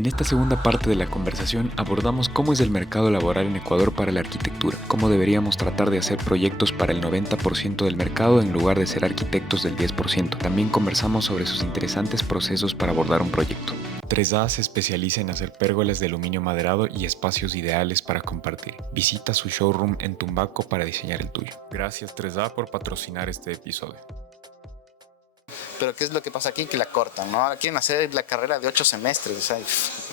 En esta segunda parte de la conversación abordamos cómo es el mercado laboral en Ecuador para la arquitectura, cómo deberíamos tratar de hacer proyectos para el 90% del mercado en lugar de ser arquitectos del 10%. También conversamos sobre sus interesantes procesos para abordar un proyecto. 3A se especializa en hacer pérgolas de aluminio maderado y espacios ideales para compartir. Visita su showroom en Tumbaco para diseñar el tuyo. Gracias 3A por patrocinar este episodio. Pero ¿qué es lo que pasa aquí? Que la cortan, ¿no? Ahora quieren hacer la carrera de 8 semestres, o sea,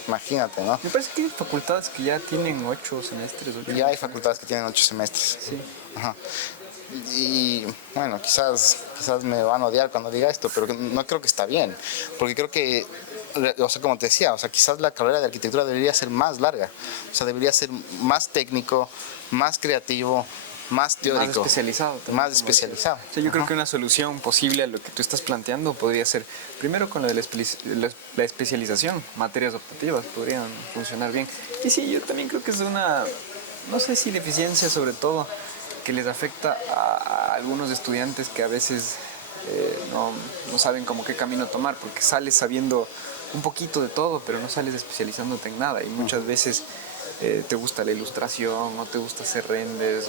imagínate, ¿no? Me parece que hay facultades que ya tienen 8 semestres. Ya hay facultades que tienen 8 semestres. Sí. Ajá. Y bueno, quizás me van a odiar cuando diga esto, pero no creo que está bien, porque creo que, o sea, como te decía, o sea, quizás la carrera de arquitectura debería ser más larga, o sea, debería ser más técnico, más creativo, más teórico. Más especializado. También, más especializado. O sea, yo creo que una solución posible a lo que tú estás planteando podría ser, primero con lo de la especialización, materias optativas podrían funcionar bien. Y sí, yo también creo que es una, no sé si deficiencia sobre todo, que les afecta a algunos estudiantes que a veces no saben como qué camino tomar, porque sales sabiendo un poquito de todo, pero no sales especializándote en nada. Y muchas veces te gusta la ilustración, o te gusta hacer renders,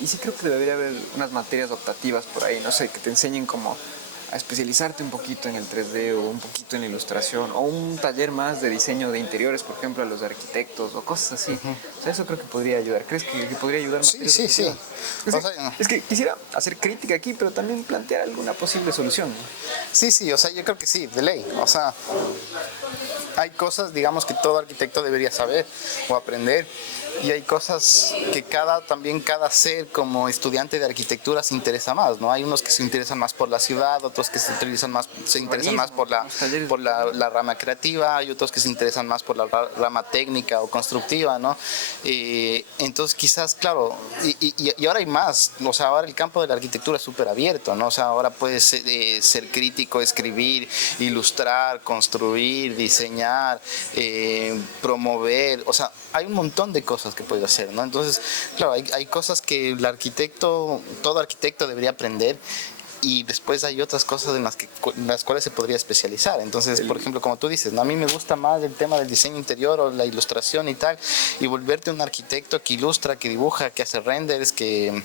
y sí creo que debería haber unas materias optativas por ahí, no sé, que te enseñen como a especializarte un poquito en el 3D o un poquito en la ilustración, o un taller más de diseño de interiores, por ejemplo, a los arquitectos o cosas así. O sea, eso creo que podría ayudar. ¿Crees que podría ayudar? Sí. Es que quisiera hacer crítica aquí, pero también plantear alguna posible solución. Sí, o sea, yo creo que sí, de ley. O sea, hay cosas, digamos, que todo arquitecto debería saber o aprender. Y hay cosas que cada ser como estudiante de arquitectura se interesa más, ¿no? Hay unos que se interesan más por la ciudad, otros que se interesan más por la rama creativa, hay otros que se interesan más por la rama técnica o constructiva, ¿no? Entonces quizás, claro, y ahora hay más, o sea, ahora el campo de la arquitectura es súper abierto, ¿no? O sea, ahora puedes ser crítico, escribir, ilustrar, construir, diseñar, promover, o sea, hay un montón de cosas que puede hacer, ¿no? Entonces, claro, hay cosas que todo arquitecto debería aprender, y después hay otras cosas en las cuales se podría especializar. Entonces, por ejemplo, como tú dices, ¿no? A mí me gusta más el tema del diseño interior o la ilustración y tal, y volverte un arquitecto que ilustra, que dibuja, que hace renders, que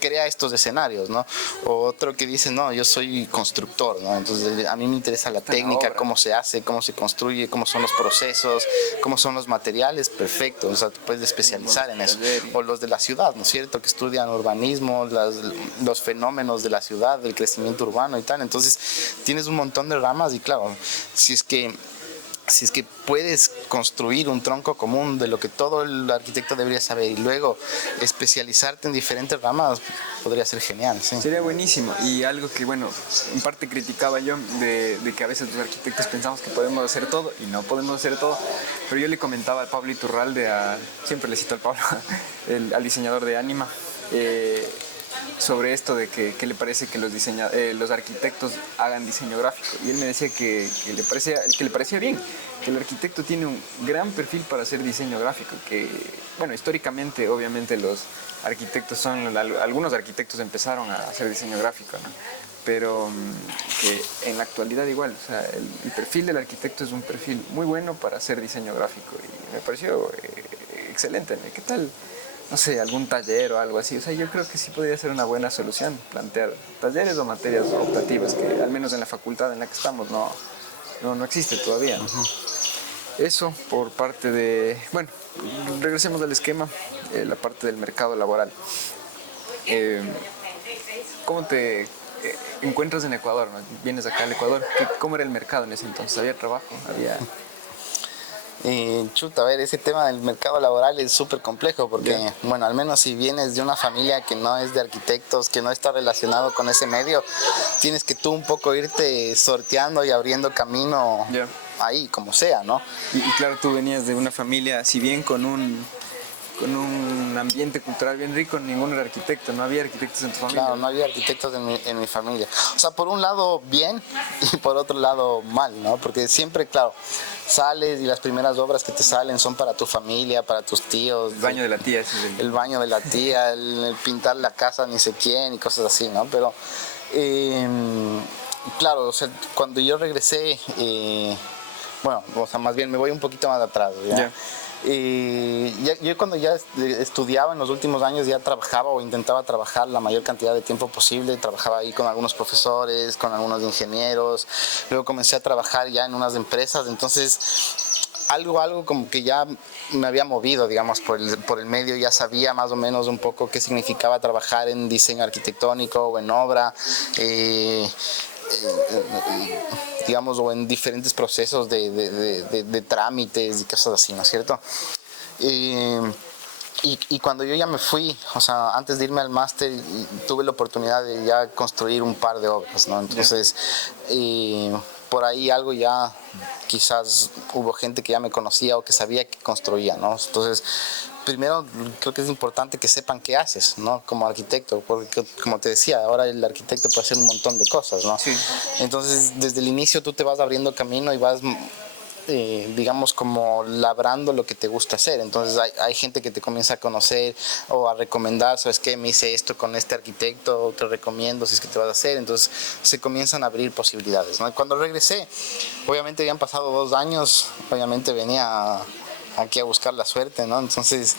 crea estos escenarios, ¿no? O otro que dice, no, yo soy constructor, ¿no? Entonces a mí me interesa la técnica, cómo se hace, cómo se construye, cómo son los procesos, cómo son los materiales, perfecto, o sea, te puedes especializar en eso. O los de la ciudad, ¿no es cierto? Que estudian urbanismo, los fenómenos de la ciudad, del crecimiento urbano y tal. Entonces tienes un montón de ramas y claro, si es que puedes construir un tronco común de lo que todo el arquitecto debería saber y luego especializarte en diferentes ramas, podría ser genial. Sí. Sería buenísimo. Y algo que, bueno, en parte criticaba yo, de que a veces los arquitectos pensamos que podemos hacer todo y no podemos hacer todo, pero yo le comentaba al Pablo Iturralde, siempre le cito al Pablo, al diseñador de Anima, sobre esto de que le parece que los arquitectos hagan diseño gráfico, y él me decía que le parecía bien, que el arquitecto tiene un gran perfil para hacer diseño gráfico, que bueno, históricamente obviamente los arquitectos algunos arquitectos empezaron a hacer diseño gráfico, ¿no? Pero que en la actualidad igual, o sea, el perfil del arquitecto es un perfil muy bueno para hacer diseño gráfico, y me pareció excelente, ¿no? ¿Qué tal? No sé, algún taller o algo así. O sea, yo creo que sí podría ser una buena solución plantear talleres o materias optativas, que al menos en la facultad en la que estamos no existe todavía, ¿no? Eso por parte de... Bueno, regresemos al esquema, la parte del mercado laboral. ¿Cómo te encuentras en Ecuador, ¿no? Vienes acá al Ecuador. ¿Cómo era el mercado en ese entonces? ¿Había trabajo? ¿Había...? A ver, ese tema del mercado laboral es súper complejo porque, bueno, al menos si vienes de una familia que no es de arquitectos, que no está relacionado con ese medio, tienes que tú un poco irte sorteando y abriendo camino ahí, como sea, ¿no? Y claro, tú venías de una familia, si bien con un ambiente cultural bien rico, ninguno era arquitecto, no había arquitectos en tu familia. Claro, no había arquitectos en mi familia. O sea, por un lado bien y por otro lado mal, ¿no? Porque siempre, claro, sales y las primeras obras que te salen son para tu familia, para tus tíos. El baño de la tía. El baño de la tía, el pintar la casa ni sé quién y cosas así, ¿no? Pero, claro, o sea, cuando yo regresé... bueno, o sea, más bien me voy un poquito más atrás, ¿ya? Ya. Y yo cuando ya estudiaba en los últimos años ya trabajaba o intentaba trabajar la mayor cantidad de tiempo posible, trabajaba ahí con algunos profesores, con algunos ingenieros, luego comencé a trabajar ya en unas empresas, entonces algo como que ya me había movido, digamos, por el medio, ya sabía más o menos un poco qué significaba trabajar en diseño arquitectónico o en obra, digamos, o en diferentes procesos de trámites y cosas así, ¿no es cierto? Y cuando yo ya me fui, o sea, antes de irme al máster, tuve la oportunidad de ya construir un par de obras, ¿no? Entonces, por ahí algo ya, quizás hubo gente que ya me conocía o que sabía que construía, ¿no? Entonces, primero creo que es importante que sepan qué haces, ¿no? Como arquitecto, porque como te decía, ahora el arquitecto puede hacer un montón de cosas, ¿no? Sí. Entonces, desde el inicio tú te vas abriendo camino y vas digamos, como labrando lo que te gusta hacer. Entonces hay gente que te comienza a conocer o a recomendar, ¿sabes qué? Me hice esto con este arquitecto, te recomiendo si es que te vas a hacer. Entonces se comienzan a abrir posibilidades, ¿no? Cuando regresé, obviamente habían pasado 2 años, obviamente venía aquí a buscar la suerte, ¿no? Entonces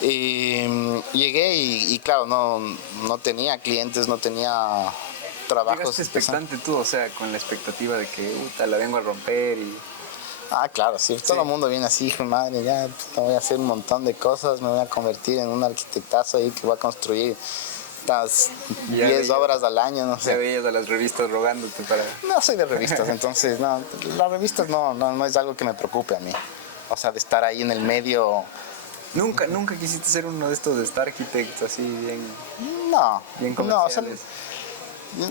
llegué y claro, no tenía clientes, no tenía trabajos. Llegaste expectante tú, o sea, con la expectativa de que la vengo a romper y... Ah, claro, sí, todo el mundo viene así, hijo de madre, ya voy a hacer un montón de cosas, me voy a convertir en un arquitectazo ahí que va a construir unas 10 obras al año, no sé. Ya veías a las revistas rogándote para... No soy de revistas, entonces, no, las revistas no es algo que me preocupe a mí. O sea, de estar ahí en el medio... Nunca quisiste ser uno de estos de Star Architect, así bien... No, bien no, o sea, comerciales.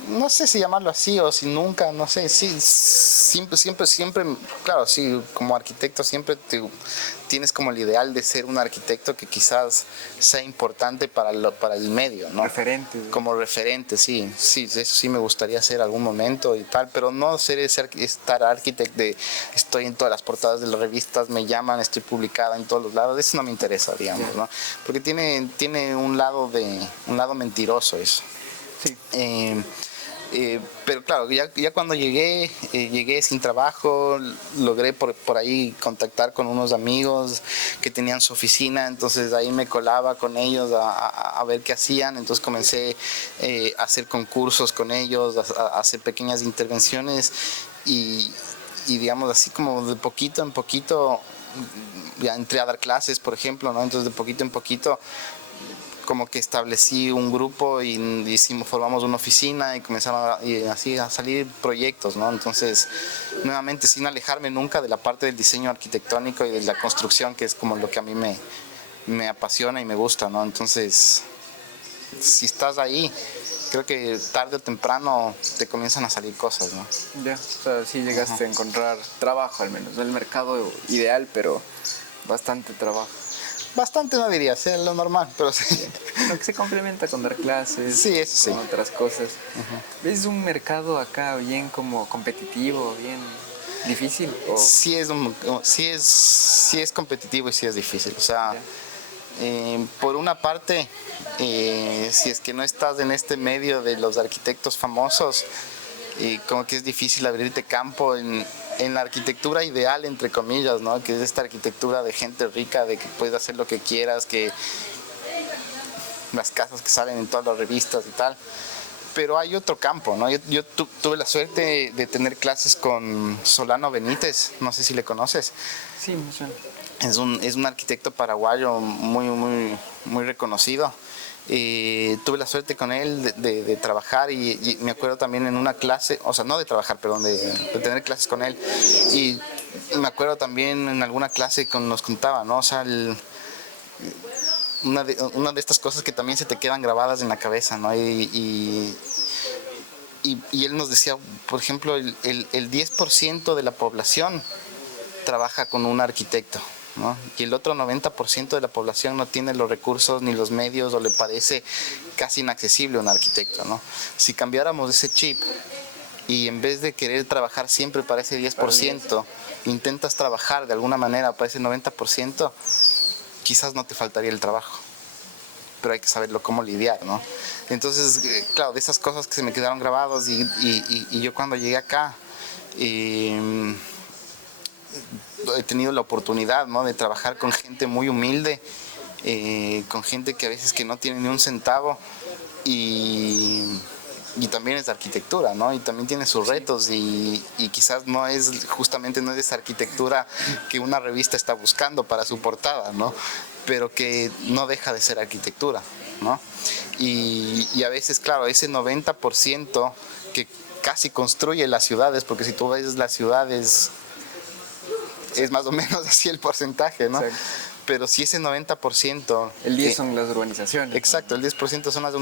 no sé si llamarlo así o si nunca, no sé, sí, siempre, claro, sí, como arquitecto siempre tienes como el ideal de ser un arquitecto que quizás sea importante para el medio, ¿no? Referente. Como referente, sí, eso sí me gustaría hacer algún momento y tal, pero no ser ese Star Architect de estoy en todas las portadas de las revistas, me llaman, estoy publicada en todos los lados, eso no me interesa, digamos, ¿no? Porque tiene un lado mentiroso eso. Sí. Pero claro, ya cuando llegué sin trabajo, logré por ahí contactar con unos amigos que tenían su oficina, entonces ahí me colaba con ellos a ver qué hacían, entonces comencé a hacer concursos con ellos, a hacer pequeñas intervenciones y digamos así como de poquito en poquito, ya entré a dar clases, por ejemplo, ¿no? Entonces de poquito en poquito como que establecí un grupo y formamos una oficina y comenzaron así a salir proyectos, ¿no? Entonces, nuevamente, sin alejarme nunca de la parte del diseño arquitectónico y de la construcción, que es como lo que a mí me apasiona y me gusta, ¿no? Entonces, si estás ahí, creo que tarde o temprano te comienzan a salir cosas, ¿no? Ya, o sea, sí llegaste a encontrar trabajo al menos, no el mercado ideal, pero bastante trabajo. Bastante no diría, es lo normal, pero sí. Lo que se complementa con dar clases, Sí, eso con sí. otras cosas. ¿Ves un mercado acá bien como competitivo, bien difícil? ¿O? Sí es competitivo y sí es difícil. O sea, por una parte, si es que no estás en este medio de los arquitectos famosos, como que es difícil abrirte campo en la arquitectura ideal, entre comillas, ¿no? Que es esta arquitectura de gente rica, de que puedes hacer lo que quieras, que las casas que salen en todas las revistas y tal. Pero hay otro campo, ¿no? Yo tuve la suerte de tener clases con Solano Benítez, no sé si le conoces. Sí, me suena. Es un arquitecto paraguayo muy reconocido. Tuve la suerte con él de trabajar y me acuerdo también en una clase, o sea, no de trabajar, perdón, de tener clases con él. Y me acuerdo también en alguna clase nos contaba, ¿no? O sea, una de estas cosas que también se te quedan grabadas en la cabeza, ¿no? Y él nos decía, por ejemplo, el 10% de la población trabaja con un arquitecto, ¿no? Y el otro 90% de la población no tiene los recursos ni los medios o le parece casi inaccesible un arquitecto, ¿no? Si cambiáramos ese chip y en vez de querer trabajar siempre para ese 10%, intentas trabajar de alguna manera para ese 90%, quizás no te faltaría el trabajo, pero hay que saberlo cómo lidiar, ¿no? Entonces, claro, de esas cosas que se me quedaron grabadas y yo cuando llegué acá, he tenido la oportunidad, ¿no?, de trabajar con gente muy humilde, con gente que a veces que no tiene ni un centavo y también es de arquitectura, ¿no? Y también tiene sus retos y quizás no es esa arquitectura que una revista está buscando para su portada, ¿no? Pero que no deja de ser arquitectura, ¿no? Y a veces, claro, ese 90% que casi construye las ciudades, porque si tú ves las ciudades es más o menos así el porcentaje, ¿no? Exacto. Pero si ese 90%... El 10 son las urbanizaciones. Exacto, el 10% son las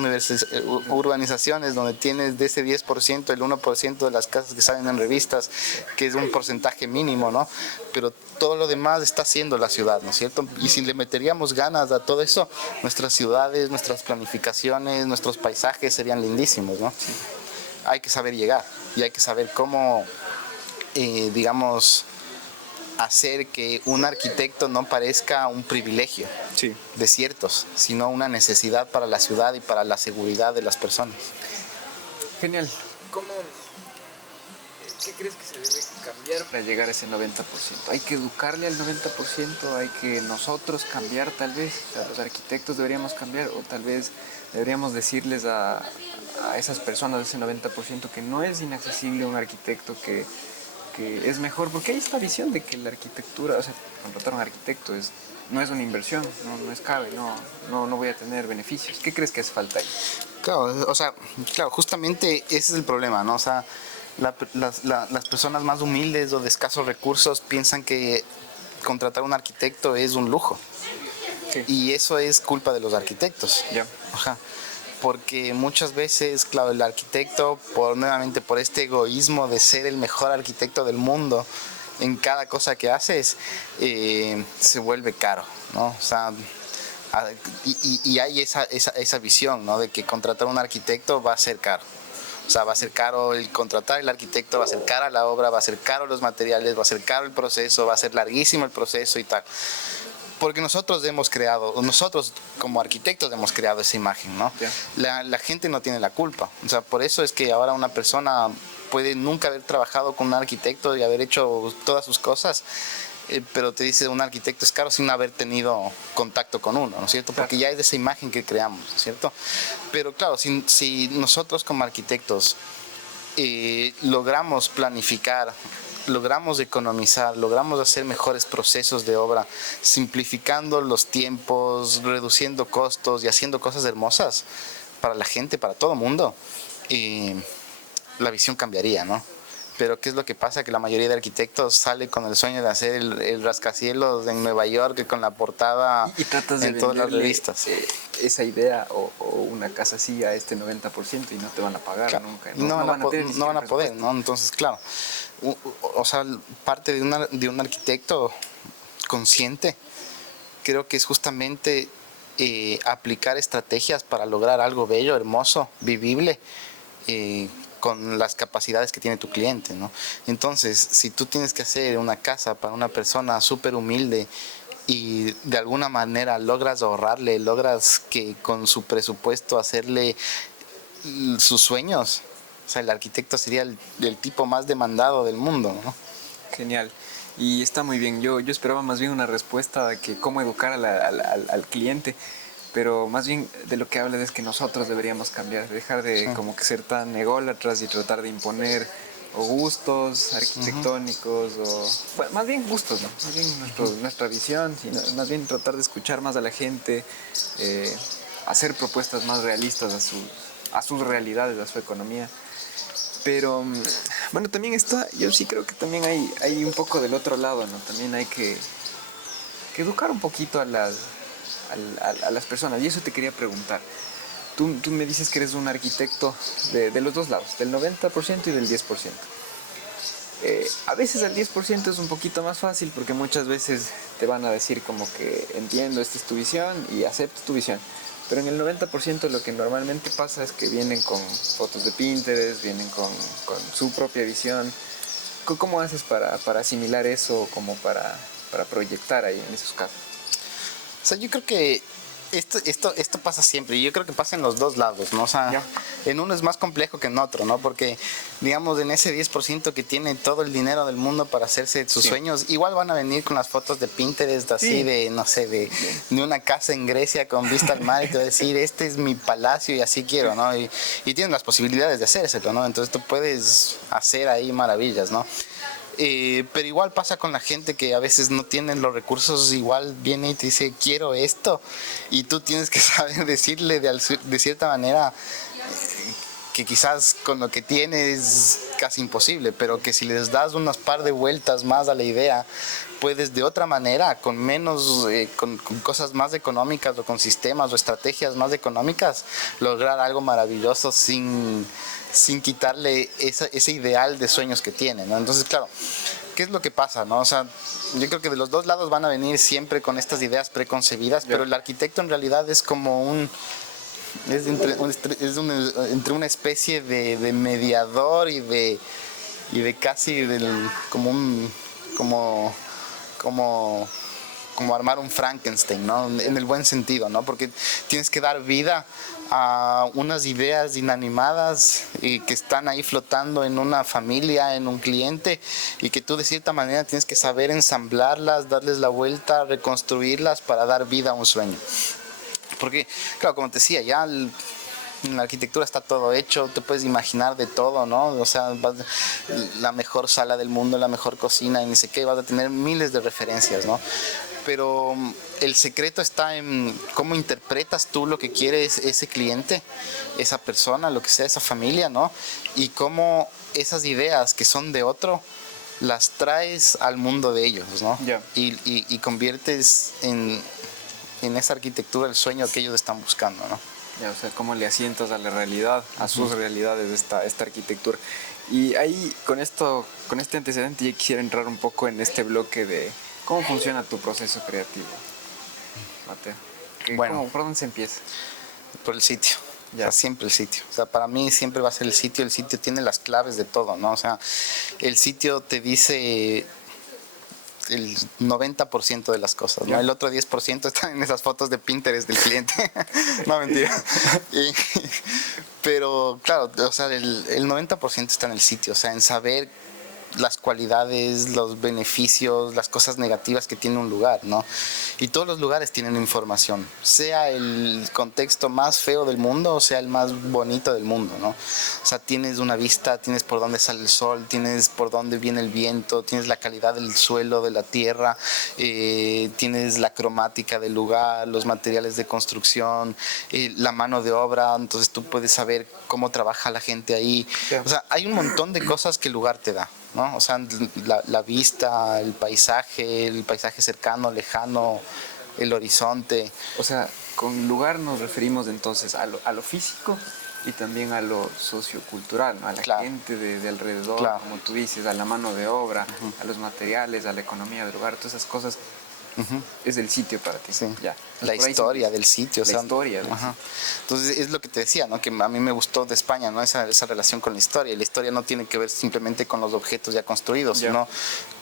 urbanizaciones, donde tienes de ese 10%, el 1% de las casas que salen en revistas, que es un porcentaje mínimo, ¿no? Pero todo lo demás está haciendo la ciudad, ¿no es cierto? Y si le meteríamos ganas a todo eso, nuestras ciudades, nuestras planificaciones, nuestros paisajes serían lindísimos, ¿no? Sí. Hay que saber llegar y hay que saber cómo, digamos, hacer que un arquitecto no parezca un privilegio de ciertos, sino una necesidad para la ciudad y para la seguridad de las personas. Genial. ¿Qué crees que se debe cambiar para llegar a ese 90%? ¿Hay que educarle al 90%? ¿Hay que nosotros cambiar tal vez? O sea, los arquitectos deberíamos cambiar, o tal vez deberíamos decirles a esas personas de ese 90% que no es inaccesible un arquitecto, que es mejor, porque hay esta visión de que la arquitectura, o sea, contratar a un arquitecto no es una inversión, no es caro, no voy a tener beneficios. ¿Qué crees que hace falta ahí? Claro, o sea, justamente ese es el problema, ¿no? O sea, las personas más humildes o de escasos recursos piensan que contratar a un arquitecto es un lujo. Sí. Y eso es culpa de los arquitectos. Ya. Ajá. Porque muchas veces, claro, el arquitecto, nuevamente por este egoísmo de ser el mejor arquitecto del mundo en cada cosa que haces, se vuelve caro, ¿no? O sea, y hay esa visión, ¿no?, de que contratar a un arquitecto va a ser caro. O sea, va a ser caro el contratar el arquitecto, va a ser cara la obra, va a ser caro los materiales, va a ser caro el proceso, va a ser larguísimo el proceso y tal. Porque nosotros como arquitectos hemos creado esa imagen, ¿no? Yeah. La gente no tiene la culpa. O sea, por eso es que ahora una persona puede nunca haber trabajado con un arquitecto y haber hecho todas sus cosas, pero te dice un arquitecto es caro sin haber tenido contacto con uno, ¿no es cierto? Porque ya es de esa imagen que creamos, ¿no es cierto? Pero claro, si nosotros como arquitectos logramos planificar, logramos economizar, logramos hacer mejores procesos de obra, simplificando los tiempos, reduciendo costos y haciendo cosas hermosas para la gente, para todo el mundo, la visión cambiaría, ¿no? Pero ¿qué es lo que pasa? Que la mayoría de arquitectos sale con el sueño de hacer el rascacielos en Nueva York con la portada y tratas de en todas las revistas. Esa idea o una casa así a este 90% y no te van a pagar, claro, nunca. No van a poder, ¿no? Entonces, claro, o sea, parte de un arquitecto consciente creo que es justamente aplicar estrategias para lograr algo bello, hermoso, vivible, con las capacidades que tiene tu cliente, ¿no? Entonces, si tú tienes que hacer una casa para una persona súper humilde y de alguna manera logras ahorrarle, logras que con su presupuesto hacerle sus sueños, o sea, el arquitecto sería el tipo más demandado del mundo, ¿no? Genial. Y está muy bien. Yo esperaba más bien una respuesta de que cómo educar al cliente, pero más bien de lo que hablas es que nosotros deberíamos cambiar, dejar de como que ser tan ególatras y tratar de imponer o gustos arquitectónicos o bueno, más bien gustos, ¿no? Más bien nuestra visión, sino más bien tratar de escuchar más a la gente, hacer propuestas más realistas a sus realidades, a su economía. Pero bueno, también yo sí creo que también hay un poco del otro lado, ¿no? También hay que educar un poquito a las personas, y eso te quería preguntar. Tú me dices que eres un arquitecto de los dos lados, del 90% y del 10%. A veces el 10% es un poquito más fácil porque muchas veces te van a decir como que entiendo, esta es tu visión y acepto tu visión. Pero en el 90% lo que normalmente pasa es que vienen con fotos de Pinterest, vienen con su propia visión. ¿Cómo haces para asimilar eso, como para proyectar ahí en esos casos? O sea, yo creo que Esto pasa siempre y yo creo que pasa en los dos lados, ¿no? O sea, Ya. en uno es más complejo que en otro, ¿no? Porque, digamos, en ese 10% que tiene todo el dinero del mundo para hacerse sus Sí. sueños, igual van a venir con las fotos de Pinterest, así Sí. de, no sé, de una casa en Grecia con vista al mar y te va a decir, este es mi palacio y así quiero, ¿no? Y tienes las posibilidades de hacérselo, ¿no? Entonces tú puedes hacer ahí maravillas, ¿no? Pero igual pasa con la gente que a veces no tiene los recursos, igual viene y te dice quiero esto y tú tienes que saber decirle de cierta manera que quizás con lo que tienes es casi imposible, pero que si les das unas par de vueltas más a la idea, puedes de otra manera, con menos, con cosas más económicas o con sistemas o estrategias más económicas, lograr algo maravilloso sin quitarle ese ideal de sueños que tiene, ¿no? Entonces, claro, ¿qué es lo que pasa, no? O sea, yo creo que de los dos lados van a venir siempre con estas ideas preconcebidas, pero el arquitecto en realidad es como entre una especie de mediador y de casi como armar un Frankenstein, ¿no? En el buen sentido, ¿no? Porque tienes que dar vida a unas ideas inanimadas y que están ahí flotando en una familia, en un cliente, y que tú de cierta manera tienes que saber ensamblarlas, darles la vuelta, reconstruirlas para dar vida a un sueño. Porque, claro, como te decía, ya en la arquitectura está todo hecho, te puedes imaginar de todo, ¿no? O sea, la mejor sala del mundo, la mejor cocina y ni sé qué, vas a tener miles de referencias, ¿no? Pero el secreto está en cómo interpretas tú lo que quiere ese cliente, esa persona, lo que sea, esa familia, ¿no? Y cómo esas ideas que son de otro las traes al mundo de ellos, ¿no? Ya. Y conviertes en esa arquitectura el sueño que ellos están buscando, ¿no? Ya, o sea, cómo le asientas a la realidad, a sus realidades esta arquitectura. Y ahí, con este antecedente, yo quisiera entrar un poco en este bloque de cómo funciona tu proceso creativo, Mateo. Bueno. ¿Por dónde se empieza? Por el sitio. Ya. O sea, siempre el sitio. O sea, para mí siempre va a ser el sitio. El sitio tiene las claves de todo, ¿no? O sea, el sitio te dice el 90% de las cosas, ¿no? Ya. El otro 10% está en esas fotos de Pinterest del cliente. No, mentira. Pero, claro, o sea, el 90% está en el sitio, o sea, en saber las cualidades, los beneficios, las cosas negativas que tiene un lugar, ¿no? Y todos los lugares tienen información, sea el contexto más feo del mundo o sea el más bonito del mundo, ¿no? O sea, tienes una vista, tienes por dónde sale el sol, tienes por dónde viene el viento, tienes la calidad del suelo, de la tierra, tienes la cromática del lugar, los materiales de construcción, la mano de obra, entonces tú puedes saber cómo trabaja la gente ahí. Yeah. O sea, hay un montón de cosas que el lugar te da, ¿no? O sea, la vista, el paisaje cercano, lejano, el horizonte. O sea, con lugar nos referimos entonces a lo físico y también a lo sociocultural, ¿no? A la Claro. gente de alrededor, Claro. como tú dices, a la mano de obra, a los materiales, a la economía del lugar, todas esas cosas. Es el sitio para ti. Sí. Ya. La Por ahí historia se- del sitio. La historia del Ajá. Entonces es lo que te decía, ¿no? Que a mí me gustó de España, ¿no? Esa relación con la historia. Y la historia no tiene que ver simplemente con los objetos ya construidos, Ya. sino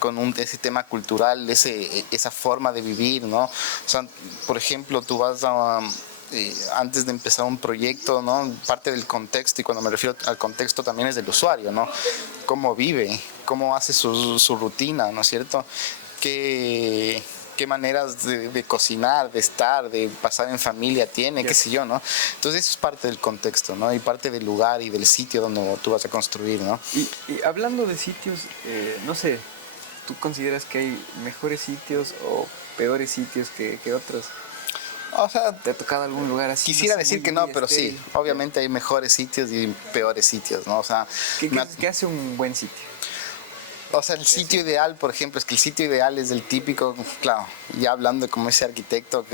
con ese tema cultural, esa forma de vivir, ¿no? O sea, por ejemplo, tú vas a... antes de empezar un proyecto, ¿no? Parte del contexto, y cuando me refiero al contexto también es del usuario, ¿no? Cómo vive, cómo hace su rutina, ¿no es cierto? Qué maneras de cocinar, de estar, de pasar en familia tiene, qué sé yo, ¿no? Entonces eso es parte del contexto, ¿no? Y parte del lugar y del sitio donde tú vas a construir, ¿no? Y hablando de sitios, no sé, ¿tú consideras que hay mejores sitios o peores sitios que otros? O sea, ¿Te ha tocado algún lugar así? quisiera no sé, decir muy, que no, muy pero sí, estéril? obviamente hay mejores sitios y peores sitios, ¿no? O sea, ¿Qué hace un buen sitio? o sea, el sitio ideal, por ejemplo, es que el sitio ideal es el típico, claro, ya hablando como ese arquitecto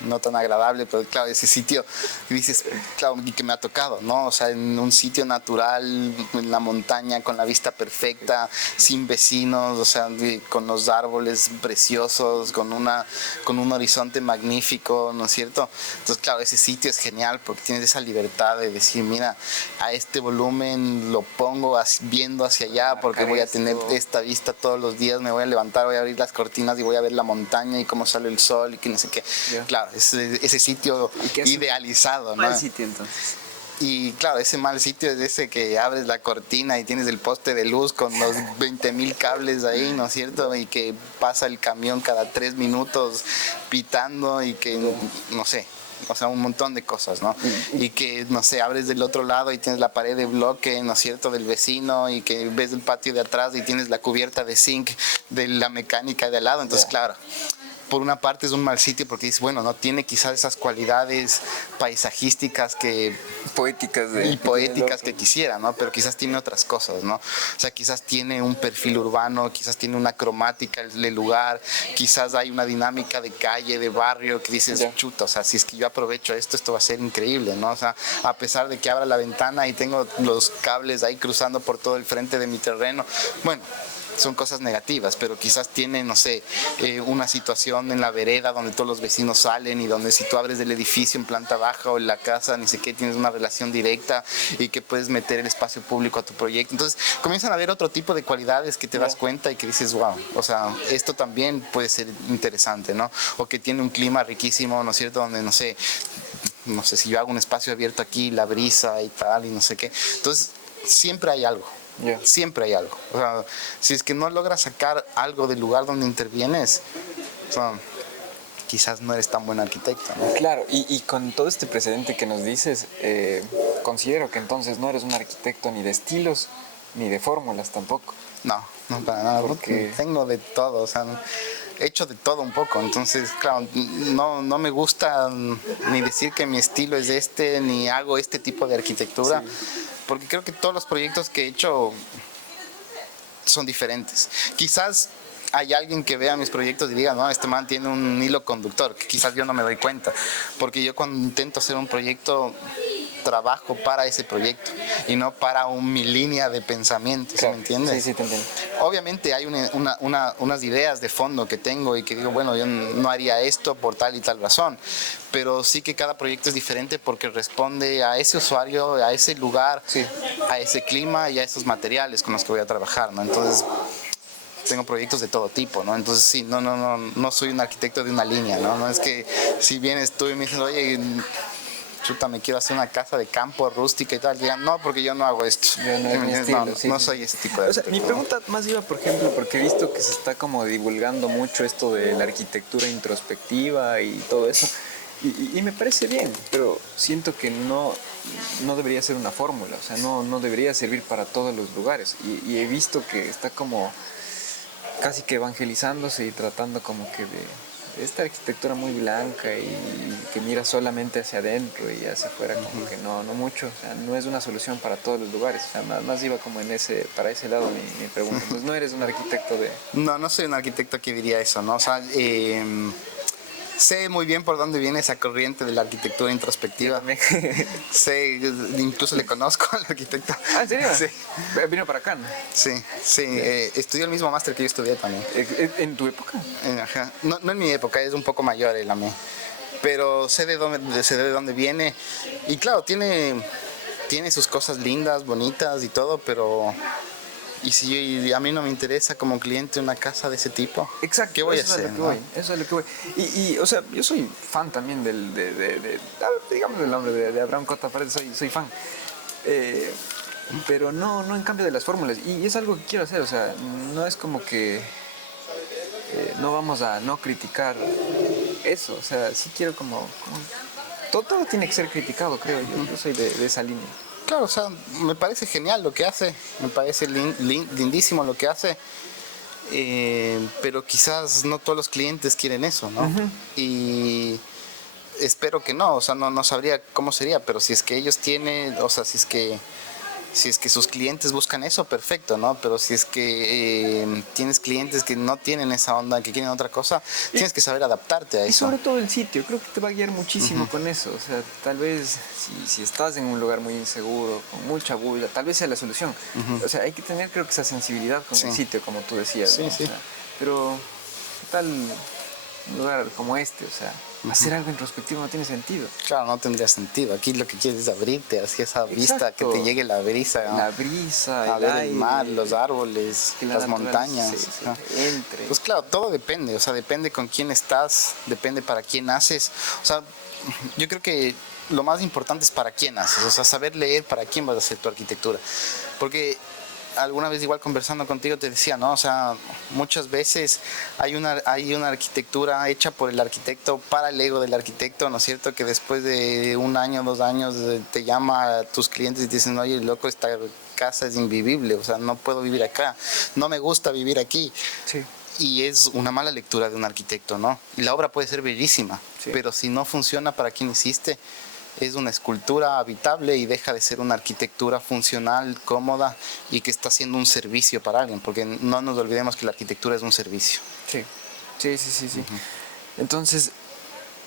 no tan agradable, pero claro, ese sitio, y dices, claro, y que me ha tocado, ¿no? O sea, en un sitio natural, en la montaña, con la vista perfecta, sin vecinos, o sea, con los árboles preciosos, con un horizonte magnífico, ¿no es cierto? Entonces, claro, ese sitio es genial porque tienes esa libertad de decir, mira, a este volumen lo pongo viendo hacia allá porque voy a tener esta vista todos los días, me voy a levantar, voy a abrir las cortinas y voy a ver la montaña y cómo sale el sol y que no sé qué. Yeah. Claro, ese sitio idealizado, ¿no? Mal sitio entonces. Y claro, ese mal sitio es ese que abres la cortina y tienes el poste de luz con los 20,000 cables ahí, ¿no es cierto? Y que pasa el camión cada 3 minutos pitando y que, no sé, o sea, un montón de cosas, ¿no? Y que, no sé, abres del otro lado y tienes la pared de bloque, ¿no es cierto?, del vecino, y que ves el patio de atrás y tienes la cubierta de zinc de la mecánica de al lado. Entonces, claro, por una parte es un mal sitio porque dices, bueno, no tiene quizás esas cualidades paisajísticas poéticas que quisiera, ¿no? Pero quizás tiene otras cosas, ¿no? O sea, quizás tiene un perfil urbano, quizás tiene una cromática del lugar, quizás hay una dinámica de calle, de barrio, que dices, chuta, o sea, si es que yo aprovecho esto va a ser increíble, ¿no? O sea, a pesar de que abra la ventana y tengo los cables ahí cruzando por todo el frente de mi terreno, bueno, son cosas negativas, pero quizás tiene, no sé, una situación en la vereda donde todos los vecinos salen y donde si tú abres del edificio en planta baja o en la casa, ni sé qué, tienes una relación directa y que puedes meter el espacio público a tu proyecto. Entonces comienzan a haber otro tipo de cualidades que te das cuenta y que dices, wow, o sea, esto también puede ser interesante, ¿no? O que tiene un clima riquísimo, ¿no es cierto?, donde, no sé, si yo hago un espacio abierto aquí, la brisa y tal, y no sé qué. Entonces, siempre hay algo. Siempre hay algo. O sea, si es que no logras sacar algo del lugar donde intervienes, o sea, quizás no eres tan buen arquitecto, ¿no? Claro, y con todo este precedente que nos dices, considero que entonces no eres un arquitecto ni de estilos, ni de fórmulas tampoco. No, para nada, porque tengo de todo, o sea, he hecho de todo un poco, entonces, claro, no me gusta ni decir que mi estilo es este, ni hago este tipo de arquitectura, porque creo que todos los proyectos que he hecho son diferentes. Quizás hay alguien que vea mis proyectos y diga, no, este man tiene un hilo conductor, que quizás yo no me doy cuenta, porque yo cuando intento hacer un proyecto trabajo para ese proyecto y no para mi línea de pensamiento, ¿sí me entiendes? Sí, te entiendo. Obviamente hay unas ideas de fondo que tengo y que digo, bueno, yo no haría esto por tal y tal razón, pero sí que cada proyecto es diferente porque responde a ese usuario, a ese lugar, a ese clima y a esos materiales con los que voy a trabajar, ¿no? Entonces, tengo proyectos de todo tipo, ¿no? Entonces sí, no soy un arquitecto de una línea, ¿no? No es que si vienes tú y me dices, oye, chuta, me quiero hacer una casa de campo rústica y tal, digan, no, porque yo no hago esto. No soy ese tipo de arquitecto. O sea, mi pregunta más iba, por ejemplo, porque he visto que se está como divulgando mucho esto de la arquitectura introspectiva y todo eso, y me parece bien, pero siento que no debería ser una fórmula, o sea, no debería servir para todos los lugares, y he visto que está como casi que evangelizándose y tratando como que de esta arquitectura muy blanca y que mira solamente hacia adentro y hacia afuera como que no mucho, o sea, no es una solución para todos los lugares, o sea, más iba como para ese lado mi pregunta. Entonces, ¿no eres un arquitecto de...? No soy un arquitecto que diría eso, ¿no? O sea, sé muy bien por dónde viene esa corriente de la arquitectura introspectiva. Sé, incluso le conozco al arquitecto. ¿Ah, en serio? Sí. Vino para acá, ¿no? Sí. Estudió el mismo máster que yo estudié también. ¿En tu época? Ajá. No en mi época, es un poco mayor él a mí. Pero sé de dónde viene. Y claro, tiene sus cosas lindas, bonitas y todo, pero... Y si a mí no me interesa como cliente una casa de ese tipo, exacto, ¿qué voy a hacer? Eso es lo que voy. Y o sea, yo soy fan también digamos el nombre de Abraham Cota Paredes, soy fan. Pero no en cambio de las fórmulas. Y es algo que quiero hacer, o sea, no es como que no vamos a no criticar eso, o sea, sí quiero como todo tiene que ser criticado, creo yo soy de esa línea. Claro, o sea, me parece genial lo que hace, me parece lindísimo lo que hace, pero quizás no todos los clientes quieren eso, ¿no? Uh-huh. Y espero que no, o sea, no sabría cómo sería, pero si es que ellos tienen, o sea, si es que Si es que sus clientes buscan eso, perfecto, ¿no? Pero si es que tienes clientes que no tienen esa onda, que quieren otra cosa, tienes que saber adaptarte a Y eso. sobre todo el sitio, creo que te va a guiar muchísimo con eso. O sea, tal vez si estás en un lugar muy inseguro, con mucha bulla, tal vez sea la solución. O sea, hay que tener, creo que esa sensibilidad con el sitio, como tú decías. Sí, ¿no? sí. O sea, pero, ¿qué tal un lugar como este? O sea, hacer algo introspectivo no tiene sentido. Claro, no tendría sentido. Aquí lo que quieres es abrirte hacia esa vista, que Exacto. te llegue la brisa, ¿no? La brisa, A el ver aire, el mar, los árboles, que la las naturaleza montañas. se ¿no? entre. Pues claro, todo depende, o sea, depende con quién estás, depende para quién haces. O sea, yo creo que lo más importante es para quién haces, o sea, saber leer para quién vas a hacer tu arquitectura. Porque alguna vez igual conversando contigo te decía, ¿no? O sea, muchas veces hay una arquitectura hecha por el arquitecto para el ego del arquitecto, ¿no es cierto? Que después de 1 año, 2 años te llama a tus clientes y te dicen, oye, loco, esta casa es invivible, o sea, no puedo vivir acá, no me gusta vivir aquí. Sí. Y es una mala lectura de un arquitecto, ¿no? Y la obra puede ser bellísima, pero si no funciona para quien hiciste, es una escultura habitable y deja de ser una arquitectura funcional, cómoda y que está haciendo un servicio para alguien, porque no nos olvidemos que la arquitectura es un servicio. Sí, sí. Entonces,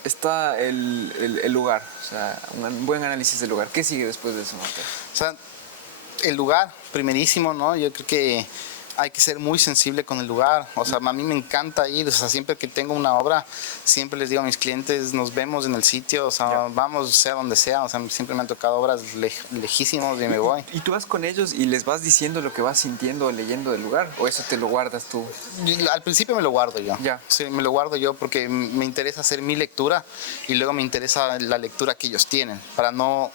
está el lugar, o sea, un buen análisis del lugar. ¿Qué sigue después de eso, Mateo? O sea, el lugar, primerísimo, ¿no? Yo creo que hay que ser muy sensible con el lugar. O sea, a mí me encanta ir. O sea, siempre que tengo una obra, siempre les digo a mis clientes, nos vemos en el sitio. O sea, vamos, sea donde sea. O sea, siempre me han tocado obras lejísimos y me voy. ¿Y tú vas con ellos y les vas diciendo lo que vas sintiendo o leyendo del lugar? ¿O eso te lo guardas tú? Al principio me lo guardo yo. Ya. Sí, me lo guardo yo porque me interesa hacer mi lectura y luego me interesa la lectura que ellos tienen para no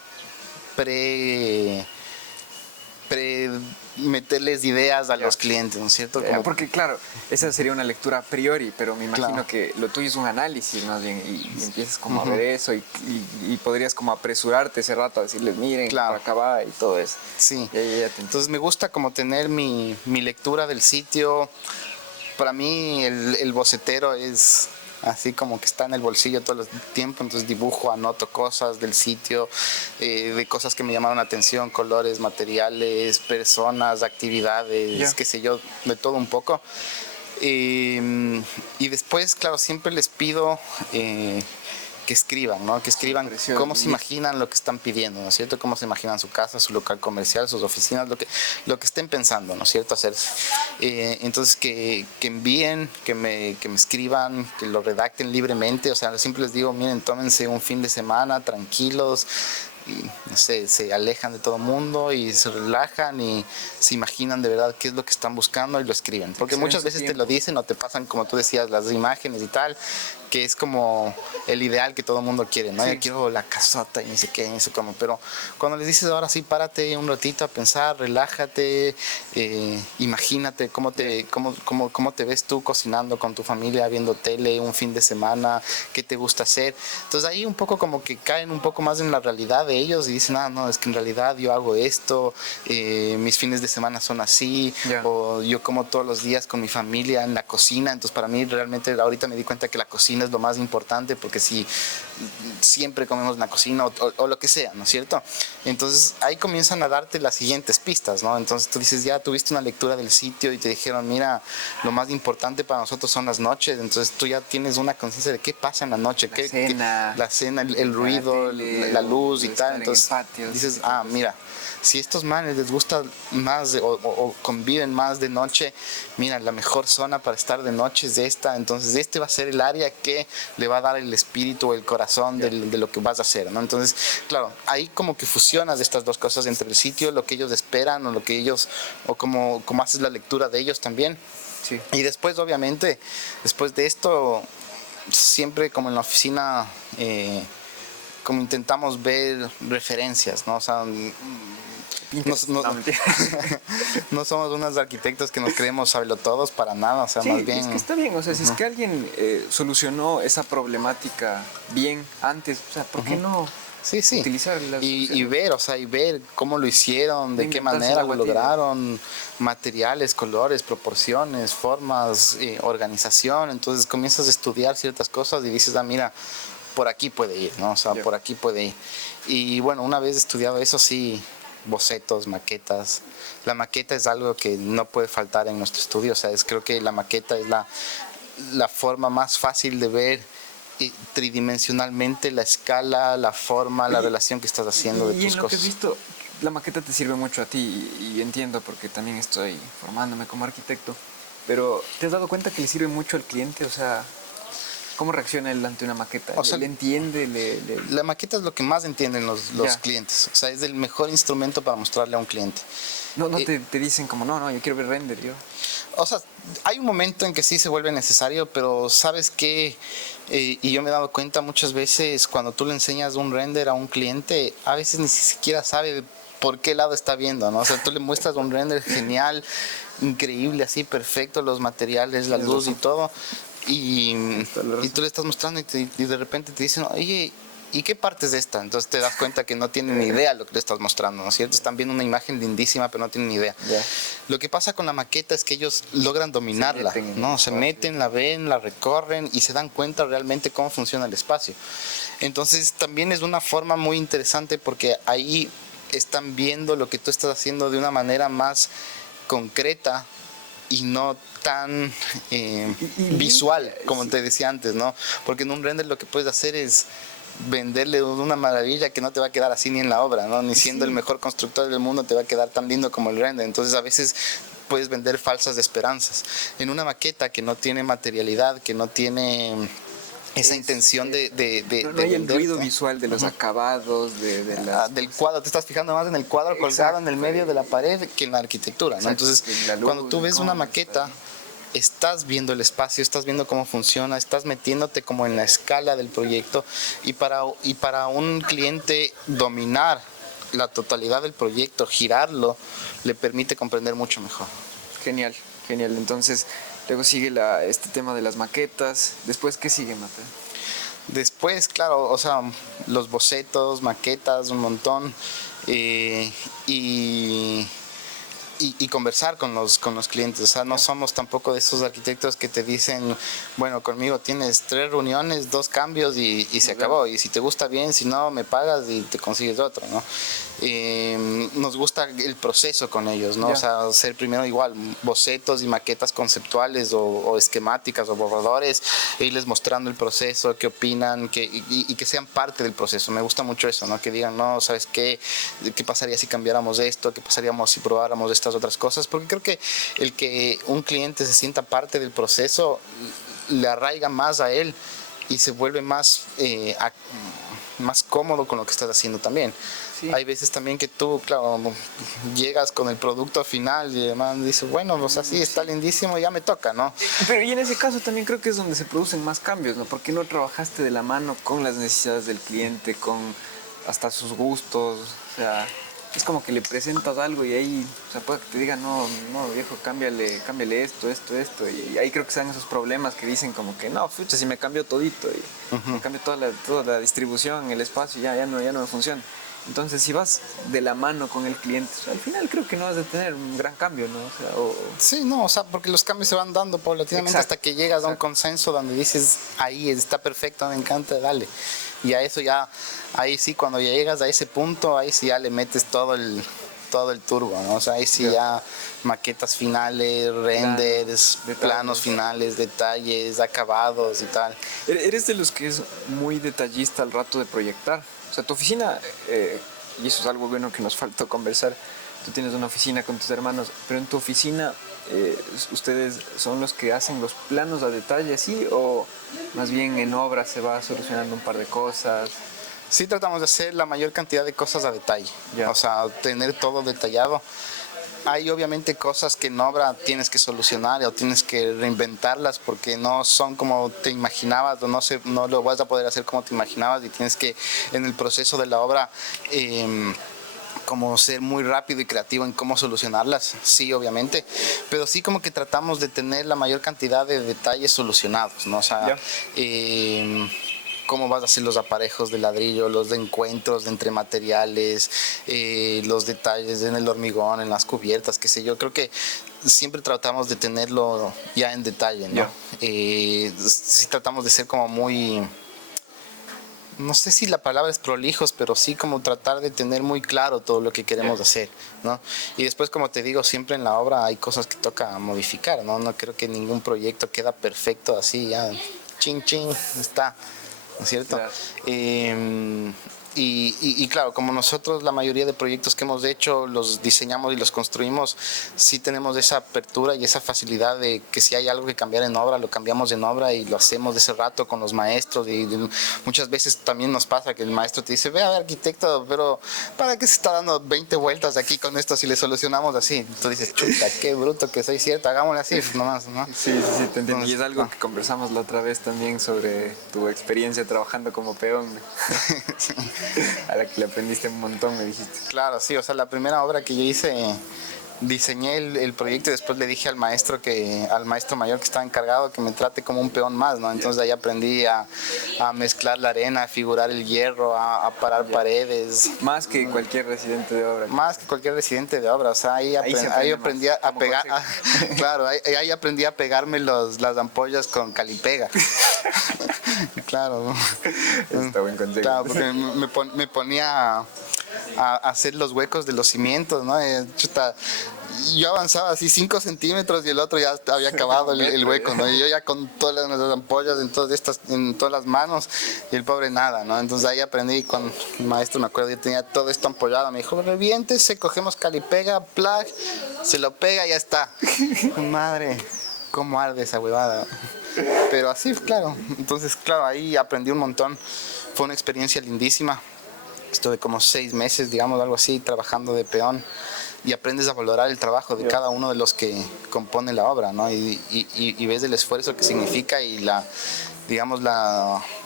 meterles ideas a los clientes, ¿no es cierto? Como, porque claro, esa sería una lectura a priori, pero me imagino Claro. que lo tuyo es un análisis más bien y empiezas como a ver eso y podrías como apresurarte ese rato a decirles, miren, Claro. por acá va y todo eso. sí. Ya te entiendo. Entonces me gusta como tener mi lectura del sitio. Para mí el bocetero es así como que está en el bolsillo todo el tiempo, entonces dibujo, anoto cosas del sitio, de cosas que me llamaron la atención, colores, materiales, personas, actividades, qué sé yo, de todo un poco. Y después, claro, siempre les pido que escriban, ¿no? Que escriban Precioso. cómo se imaginan lo que están pidiendo, ¿no es cierto? Cómo se imaginan su casa, su local comercial, sus oficinas, lo que estén pensando, ¿no es cierto? Hacer. Entonces, que envíen, que me escriban, que lo redacten libremente. O sea, siempre les digo, miren, tómense un fin de semana tranquilos, no sé, se alejan de todo el mundo y se relajan y se imaginan de verdad qué es lo que están buscando y lo escriben. Porque muchas veces te lo dicen o te pasan, como tú decías, las imágenes y tal, que es como el ideal que todo el mundo quiere, ¿no? Sí. Yo quiero la casota y no sé qué, no sé cómo. Pero cuando les dices, ahora sí, párate un ratito a pensar, relájate, imagínate cómo te ves tú cocinando con tu familia, viendo tele un fin de semana, qué te gusta hacer. Entonces ahí un poco como que caen un poco más en la realidad de ellos y dicen, no, es que en realidad yo hago esto, mis fines de semana son así, o yo como todos los días con mi familia en la cocina. Entonces para mí realmente ahorita me di cuenta que la cocina es lo más importante, porque si siempre comemos en la cocina o lo que sea, ¿no es cierto? Entonces ahí comienzan a darte las siguientes pistas, ¿no? Entonces tú dices, ya tuviste una lectura del sitio y te dijeron, mira, lo más importante para nosotros son las noches. Entonces tú ya tienes una conciencia de qué pasa en la noche, la cena, el ruido, la luz y tal. Entonces dices, mira, si estos manes les gusta más o conviven más de noche, mira, la mejor zona para estar de noche es esta. Entonces este va a ser el área que le va a dar el espíritu o el corazón de lo que vas a hacer, ¿no? Entonces, claro, ahí como que fusionas estas dos cosas entre el sitio, lo que ellos esperan o lo que ellos, o como haces la lectura de ellos también. Sí. Y después, obviamente, después de esto, siempre como en la oficina, como intentamos ver referencias, ¿no? O sea, no somos unos arquitectos que nos creemos sabelotodos para nada, o sea, Sí, más bien... es que está bien, o sea, si es que alguien solucionó esa problemática bien antes, o sea, ¿por qué no Sí. utilizar las Y ver, o sea, y ver cómo lo hicieron, de qué manera lo lograron, materiales, colores, proporciones, formas, organización. Entonces comienzas a estudiar ciertas cosas y dices, mira, por aquí puede ir, ¿no? O sea, por aquí puede ir. Y bueno, una vez estudiado eso, sí, bocetos, maquetas. La maqueta es algo que no puede faltar en nuestro estudio, o sea, creo que la maqueta es la forma más fácil de ver tridimensionalmente la escala, la forma, la relación que estás haciendo de Y tus en lo que has cosas. visto, la maqueta te sirve mucho a ti y entiendo porque también estoy formándome como arquitecto, pero ¿te has dado cuenta que le sirve mucho al cliente? O sea, ¿cómo reacciona él ante una maqueta? O sea, ¿Le entiende? La maqueta es lo que más entienden los Ya. clientes, o sea, es el mejor instrumento para mostrarle a un cliente. No te dicen como, no, yo quiero ver render, yo. O sea, hay un momento en que sí se vuelve necesario, pero sabes que, y yo me he dado cuenta muchas veces cuando tú le enseñas un render a un cliente, a veces ni siquiera sabe por qué lado está viendo, ¿no? O sea, tú le muestras un render genial, increíble, así, perfecto, los materiales, la luz y todo, y tú le estás mostrando y de repente te dicen, oye, ¿y qué parte es esta? Entonces te das cuenta que no tienen ni idea lo que le estás mostrando, ¿no es cierto? Están viendo una imagen lindísima, pero no tienen ni idea. Ya. Lo que pasa con la maqueta es que ellos logran dominarla, meten en ¿no? el Se espacio. meten, la ven, la recorren y se dan cuenta realmente cómo funciona el espacio. Entonces también es una forma muy interesante porque ahí están viendo lo que tú estás haciendo de una manera más concreta y no tan visual, como te decía antes, ¿no? Porque en un render lo que puedes hacer es venderle una maravilla que no te va a quedar así ni en la obra, ¿no? Ni siendo el mejor constructor del mundo te va a quedar tan lindo como el render. Entonces a veces puedes vender falsas esperanzas. En una maqueta que no tiene materialidad, que no tiene esa intención de No hay el ruido venderte. visual de los acabados, de las... Del cuadro, te estás fijando más en el cuadro colgado en el medio de la pared que en la arquitectura, ¿no? Exacto, Entonces, en la luz, cuando tú ves una cómo maqueta, estás viendo el espacio, estás viendo cómo funciona, estás metiéndote como en la escala del proyecto y para un cliente dominar la totalidad del proyecto, girarlo, le permite comprender mucho mejor. Genial, genial. Entonces, luego sigue este tema de las maquetas. Después, ¿qué sigue, Mateo? Después, claro, o sea, los bocetos, maquetas, un montón, y conversar con los clientes. O sea, no somos tampoco de esos arquitectos que te dicen, bueno, conmigo tienes 3 reuniones, 2 cambios y se acabó. Y si te gusta bien, si no, me pagas y te consigues otro, ¿no? Nos gusta el proceso con ellos, ¿no? Ya. O sea, hacer primero igual bocetos y maquetas conceptuales o esquemáticas o borradores, e irles mostrando el proceso, qué opinan, y que sean parte del proceso. Me gusta mucho eso, ¿no? Que digan, no, ¿sabes qué? ¿Qué pasaría si cambiáramos esto? ¿Qué pasaría si probáramos estas otras cosas? Porque creo que el que un cliente se sienta parte del proceso le arraiga más a él y se vuelve más cómodo con lo que estás haciendo también. Sí. Hay veces también que tú, claro, llegas con el producto final y además dices, bueno, pues así está lindísimo, ya me toca, ¿no? Pero y en ese caso también creo que es donde se producen más cambios, ¿no? Porque no trabajaste de la mano con las necesidades del cliente, con hasta sus gustos, o sea, es como que le presentas algo y ahí, o sea, puede que te diga, no, viejo, cámbiale esto, y ahí creo que se dan esos problemas que dicen como que, no, fucha, si me cambio todito y me cambio toda la distribución, el espacio, ya no me funciona. Entonces, si vas de la mano con el cliente, al final creo que no vas a tener un gran cambio, ¿no? O sea, Sí, no, o sea, porque los cambios se van dando paulatinamente Exacto, hasta que llegas a un exacto. consenso donde dices, ahí está perfecto, me encanta, dale. Y a eso ya, ahí sí, cuando ya llegas a ese punto, ahí sí ya le metes todo el turbo, ¿no? O sea, ahí sí ya maquetas finales, renders, planos finales, detalles, acabados y tal. Eres de los que es muy detallista al rato de proyectar. O sea, tu oficina, y eso es algo bueno que nos faltó conversar, tú tienes una oficina con tus hermanos, pero en tu oficina, ¿ustedes son los que hacen los planos a detalle así o más bien en obra se va solucionando un par de cosas? Sí tratamos de hacer la mayor cantidad de cosas a detalle, Ya. o sea, tener todo detallado. Hay obviamente cosas que en obra tienes que solucionar o tienes que reinventarlas porque no son como te imaginabas o no lo vas a poder hacer como te imaginabas y tienes que en el proceso de la obra como ser muy rápido y creativo en cómo solucionarlas, sí, obviamente, pero sí como que tratamos de tener la mayor cantidad de detalles solucionados, ¿no? O sea, cómo vas a hacer los aparejos de ladrillo, los de encuentros de entre materiales, los detalles en el hormigón, en las cubiertas, qué sé yo. Creo que siempre tratamos de tenerlo ya en detalle, ¿no? Sí tratamos de ser como muy no sé si la palabra es prolijos, pero sí como tratar de tener muy claro todo lo que queremos hacer, ¿no? Y después, como te digo, siempre en la obra hay cosas que toca modificar, ¿no? No creo que ningún proyecto queda perfecto así, ya, chin, chin, está, ¿no es cierto? Claro. Y claro, como nosotros la mayoría de proyectos que hemos hecho los diseñamos y los construimos, sí tenemos esa apertura y esa facilidad de que si hay algo que cambiar en obra, lo cambiamos en obra y lo hacemos de ese rato con los maestros. Muchas veces también nos pasa que el maestro te dice, ve a ver, arquitecto, pero ¿para qué se está dando 20 vueltas aquí con esto si le solucionamos así? Tú dices, chuta, qué bruto que soy, cierto, hagámosle así, pues nomás, ¿no? Sí, te entiendo. Y es algo no. que conversamos la otra vez también sobre tu experiencia trabajando como peón. A la que le aprendiste un montón, me dijiste. Claro, sí, o sea, la primera obra que yo hice, diseñé el proyecto y después le dije al maestro mayor que estaba encargado que me trate como un peón más, ¿no? Entonces ahí aprendí a mezclar la arena, a figurar el hierro, a parar paredes. Más que cualquier residente de obra. Más que cualquier residente de obra, o sea, ahí aprendí a pegar, claro, ahí aprendí a pegarme las ampollas con calipega. Claro. Está buen consejo. Claro, porque me ponía a hacer los huecos de los cimientos, ¿no? Chuta, yo avanzaba así 5 centímetros y el otro ya había acabado el hueco, ¿no? Y yo ya con todas las ampollas en todas las manos y el pobre nada, ¿no? Entonces ahí aprendí con el maestro, me acuerdo, yo tenía todo esto ampollado, me dijo, reviéntese, cogemos calipega, plug, se lo pega y ya está. Madre, cómo arde esa huevada. Pero así, claro. Entonces, claro, ahí aprendí un montón. Fue una experiencia lindísima. Estuve como 6 meses, digamos, algo así, trabajando de peón. Y aprendes a valorar el trabajo de cada uno de los que compone la obra, ¿no? Y ves el esfuerzo que significa y la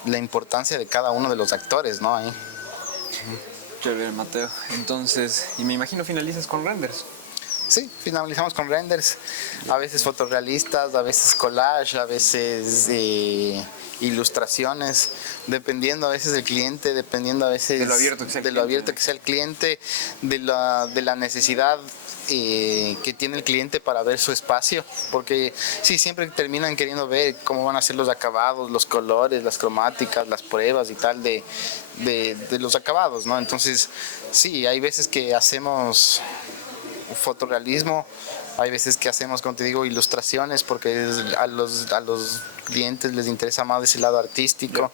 importancia de cada uno de los actores, ¿no? Ahí. Chévere, Mateo. Entonces, y me imagino finalizas con renders. Sí, finalizamos con renders, a veces fotorrealistas, a veces collage, a veces ilustraciones, dependiendo a veces del cliente, dependiendo a veces de lo abierto que sea el cliente, de la necesidad que tiene el cliente para ver su espacio, porque sí, siempre terminan queriendo ver cómo van a ser los acabados, los colores, las cromáticas, las pruebas y tal de los acabados, ¿no? Entonces, sí, hay veces que hacemos fotorrealismo, hay veces que hacemos, como te digo, ilustraciones porque a los clientes les interesa más ese lado artístico,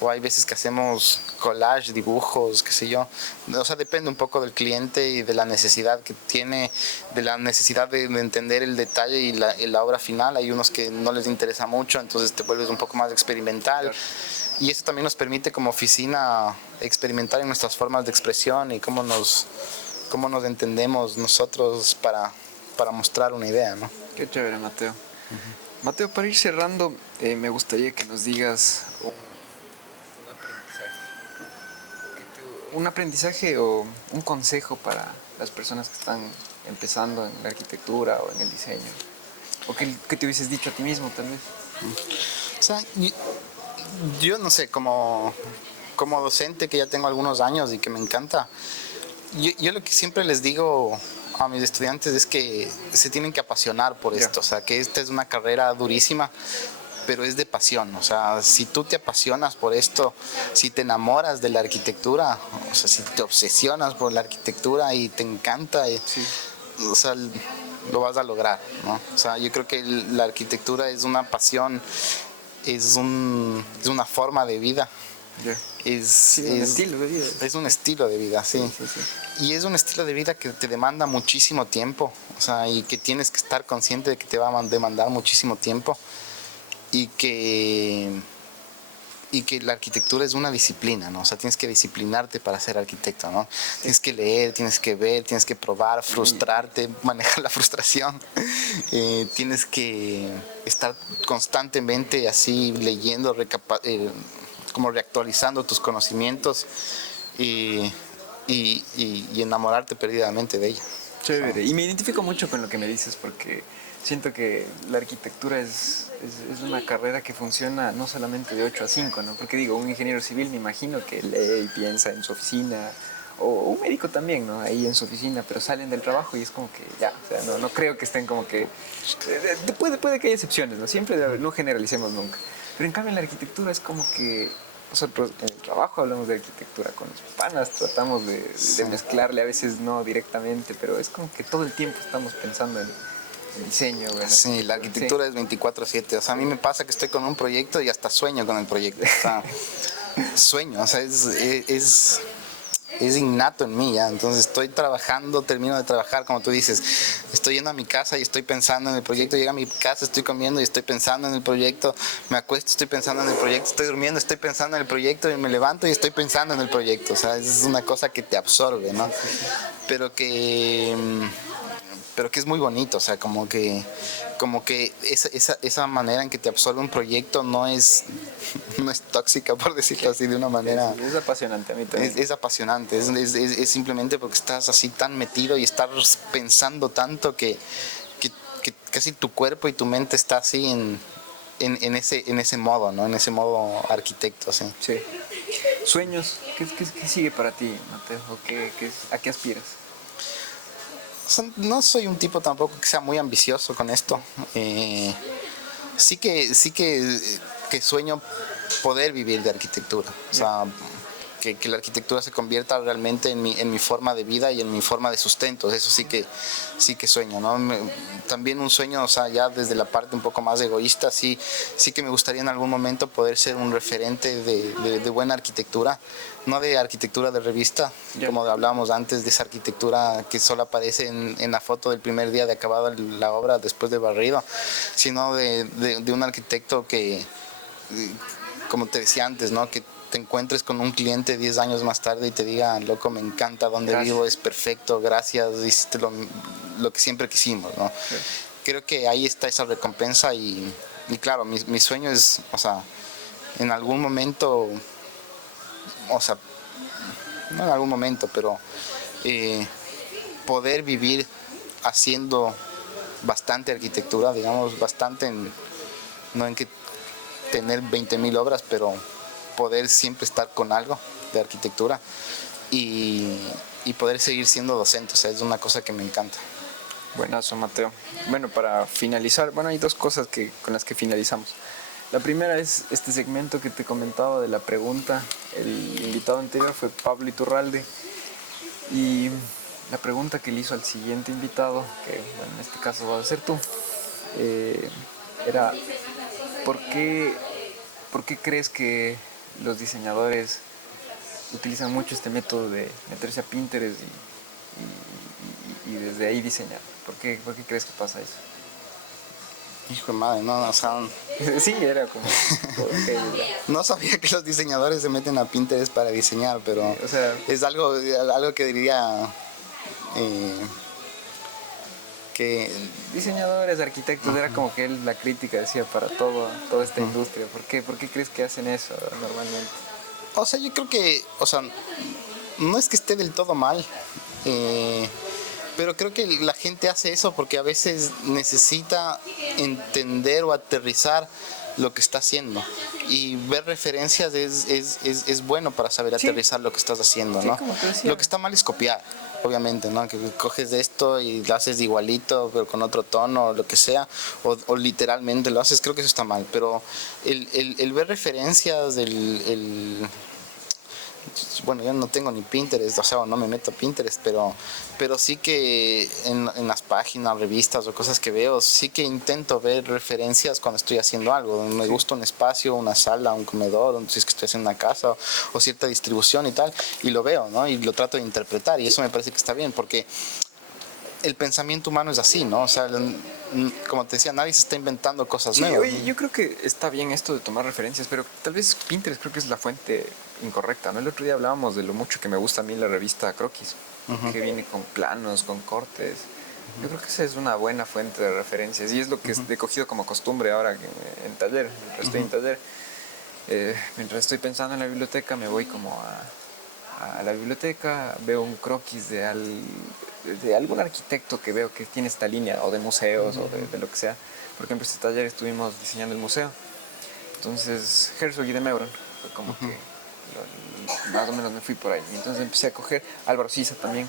o hay veces que hacemos collage, dibujos, qué sé yo, o sea, depende un poco del cliente y de la necesidad que tiene, de la necesidad de entender el detalle y la obra final. Hay unos que no les interesa mucho, entonces te vuelves un poco más experimental. Claro. Y eso también nos permite como oficina experimentar en nuestras formas de expresión y cómo nos entendemos nosotros para mostrar una idea, ¿no? Qué chévere, Mateo. Mateo, para ir cerrando, me gustaría que nos digas un aprendizaje o un consejo para las personas que están empezando en la arquitectura o en el diseño, o que te hubieses dicho a ti mismo tal vez. O sea, yo no sé, como docente que ya tengo algunos años y que me encanta, yo lo que siempre les digo a mis estudiantes es que se tienen que apasionar por esto, o sea, que esta es una carrera durísima, pero es de pasión, o sea, si tú te apasionas por esto, si te enamoras de la arquitectura, o sea, si te obsesionas por la arquitectura y te encanta, sí, o sea, lo vas a lograr, ¿no? O sea, yo creo que la arquitectura es una pasión, es una forma de vida. Yeah. Es un estilo de vida. Es un estilo de vida, sí. Y es un estilo de vida que te demanda muchísimo tiempo, o sea, y que tienes que estar consciente de que te va a demandar muchísimo tiempo y que la arquitectura es una disciplina, ¿no? O sea, tienes que disciplinarte para ser arquitecto, ¿no? Tienes que leer, tienes que ver, tienes que probar, frustrarte, manejar la frustración. Tienes que estar constantemente así leyendo, como reactualizando tus conocimientos y enamorarte perdidamente de ella. Chévere. Y me identifico mucho con lo que me dices porque siento que la arquitectura es una carrera que funciona no solamente de 8 a 5, ¿no? Porque digo, un ingeniero civil me imagino que lee y piensa en su oficina, o un médico también, ¿no? Ahí en su oficina, pero salen del trabajo y es como que ya, o sea, no creo que estén como que... Puede que haya excepciones, ¿no? Siempre no generalicemos nunca. Pero en cambio en la arquitectura es como que nosotros en el trabajo hablamos de arquitectura con los panas, tratamos de mezclarle, a veces no directamente, pero es como que todo el tiempo estamos pensando en el diseño. Bueno, Sí, la arquitectura es 24/7. O sea, a mí me pasa que estoy con un proyecto y hasta sueño con el proyecto. O sea, sueño, o sea, es innato en mí ya. Entonces estoy trabajando, termino de trabajar, como tú dices, estoy yendo a mi casa y estoy pensando en el proyecto, llego a mi casa, estoy comiendo y estoy pensando en el proyecto, me acuesto, estoy pensando en el proyecto, estoy durmiendo, estoy pensando en el proyecto y me levanto y estoy pensando en el proyecto. O sea, es una cosa que te absorbe, ¿no? Pero que es muy bonito, o sea, como que esa manera en que te absorbe un proyecto no es tóxica, por decirlo así, de una manera. es apasionante a mí también. Es apasionante, es simplemente porque estás así tan metido y estás pensando tanto que casi tu cuerpo y tu mente está así en ese modo, ¿no? En ese modo arquitecto, ¿sí? Sí. ¿Sueños? ¿Qué sigue para ti, Mateo? ¿A qué aspiras? O sea, no soy un tipo tampoco que sea muy ambicioso con esto. Sí que sueño poder vivir de arquitectura. O sea, que la arquitectura se convierta realmente en mi forma de vida y en mi forma de sustento. Eso sí que sueño, ¿no? También un sueño, o sea, ya desde la parte un poco más egoísta, sí que me gustaría en algún momento poder ser un referente de buena arquitectura, no de arquitectura de revista, como hablábamos antes, de esa arquitectura que solo aparece en la foto del primer día de acabada la obra después de barrido, sino de un arquitecto que, como te decía antes, ¿no? Que te encuentres con un cliente 10 años más tarde y te diga, loco, me encanta donde vivo, es perfecto, gracias, hiciste lo que siempre quisimos, ¿no? Sí. Creo que ahí está esa recompensa y claro, mi sueño es, o sea, en algún momento, o sea, no en algún momento, pero poder vivir haciendo bastante arquitectura, digamos, bastante, no en que tener 20.000 obras, pero poder siempre estar con algo de arquitectura y poder seguir siendo docente. O sea, es una cosa que me encanta. Buenazo, Mateo. Bueno, para finalizar, hay dos cosas con las que finalizamos. La primera es este segmento que te comentaba de la pregunta. El invitado anterior fue Pablo Iturralde y la pregunta que le hizo al siguiente invitado, que en este caso vas a ser tú, era ¿por qué crees que los diseñadores utilizan mucho este método de meterse a Pinterest y desde ahí diseñar? ¿Por qué crees que pasa eso? Hijo de madre, no, o sea... Sí, era como... Okay, no sabía que los diseñadores se meten a Pinterest para diseñar, pero o sea, es algo que diría... que diseñadores, arquitectos, era como que la crítica decía para toda esta industria. ¿Por qué crees que hacen eso normalmente? O sea, yo creo que, o sea, no es que esté del todo mal, pero creo que la gente hace eso porque a veces necesita entender o aterrizar lo que está haciendo, y ver referencias es bueno para saber aterrizar lo que estás haciendo, ¿no? Lo que está mal es copiar, obviamente, ¿no? Que coges de esto y lo haces igualito pero con otro tono o lo que sea, o literalmente lo haces. Creo que eso está mal, pero el ver referencias, bueno, yo no tengo ni Pinterest, o sea, no me meto a Pinterest, pero sí que en las páginas, revistas o cosas que veo, sí que intento ver referencias cuando estoy haciendo algo. Me gusta un espacio, una sala, un comedor, si es que estoy haciendo una casa o cierta distribución y tal, y lo veo, ¿no? Y lo trato de interpretar, y eso me parece que está bien, porque el pensamiento humano es así, ¿no? O sea, como te decía, nadie se está inventando cosas nuevas. Oye, yo creo que está bien esto de tomar referencias, pero tal vez Pinterest creo que es la fuente incorrecta, ¿no? El otro día hablábamos de lo mucho que me gusta a mí la revista Croquis, que viene con planos, con cortes. Yo creo que esa es una buena fuente de referencias y es lo que he cogido como costumbre ahora en taller, mientras estoy en taller. Mientras estoy pensando en la biblioteca, me voy como a la biblioteca, veo un croquis de algún arquitecto que veo que tiene esta línea, o de museos, o de lo que sea. Por ejemplo, este taller estuvimos diseñando el museo. Entonces, Herzog y de Meuron, fue como que más o menos me fui por ahí. Y entonces empecé a coger Álvaro Siza también,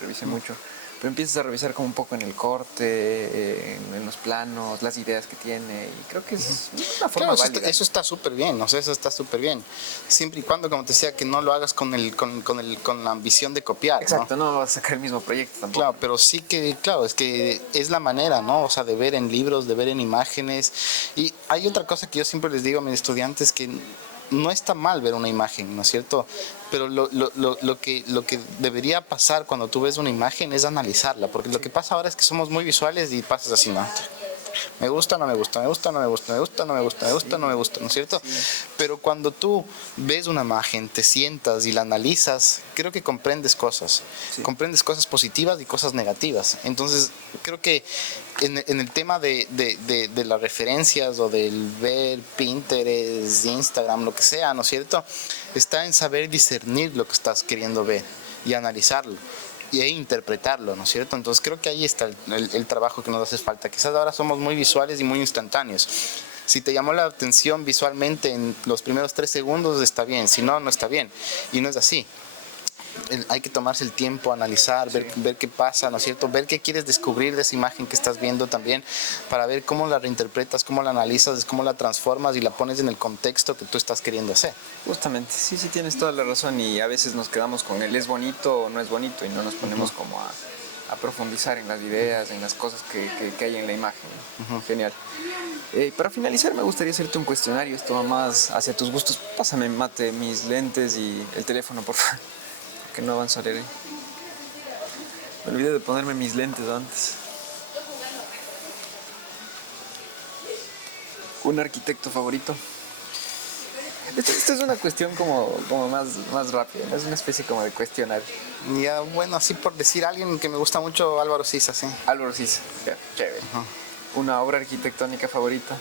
revisé mucho. pero empiezas a revisar como un poco en el corte, en los planos, las ideas que tiene, y creo que es una forma Claro, válida. eso está súper bien, o sea, eso está súper bien. Siempre y cuando, como te decía, que no lo hagas con la ambición de copiar, Exacto, ¿no? no vas a sacar el mismo proyecto tampoco. Claro, pero sí que, claro, es que es la manera, ¿no? O sea, de ver en libros, de ver en imágenes. Y hay otra cosa que yo siempre les digo a mis estudiantes, que no está mal ver una imagen, ¿no es cierto? Pero lo que debería pasar cuando tú ves una imagen es analizarla, porque lo que pasa ahora es que somos muy visuales y pasas así, ¿no? Me gusta, no me gusta, me gusta, no me gusta, me gusta, no me gusta, me gusta, no me gusta, ¿no es cierto? Pero cuando tú ves una imagen, te sientas y la analizas, creo que comprendes cosas. Comprendes cosas positivas y cosas negativas. Entonces, creo que en el tema de las referencias o del ver Pinterest, Instagram, lo que sea, ¿no es cierto? Está en saber discernir lo que estás queriendo ver y analizarlo e interpretarlo, ¿no es cierto? Entonces creo que ahí está el trabajo que nos hace falta. Quizás ahora somos muy visuales y muy instantáneos. Si te llamó la atención visualmente en los primeros 3 segundos, está bien. Si no, no está bien. Y no es así. Hay que tomarse el tiempo, analizar, ver qué pasa, ¿no es cierto? Ver qué quieres descubrir de esa imagen que estás viendo también, para ver cómo la reinterpretas, cómo la analizas, cómo la transformas y la pones en el contexto que tú estás queriendo hacer. Justamente, sí, tienes toda la razón, y a veces nos quedamos con el es bonito o no es bonito y no nos ponemos como a profundizar en las ideas, en las cosas que hay en la imagen. Genial. Para finalizar, me gustaría hacerte un cuestionario, esto va más hacia tus gustos. Pásame, Mate, mis lentes y el teléfono, por favor, que no avanzo a leer. Me olvidé de ponerme mis lentes antes. ¿Un arquitecto favorito? Esto es una cuestión como más rápida, ¿no? Es una especie como de cuestionario. Ya, bueno, así por decir alguien que me gusta mucho, Álvaro Siza, sí. Álvaro Siza, chévere. ¿Una obra arquitectónica favorita?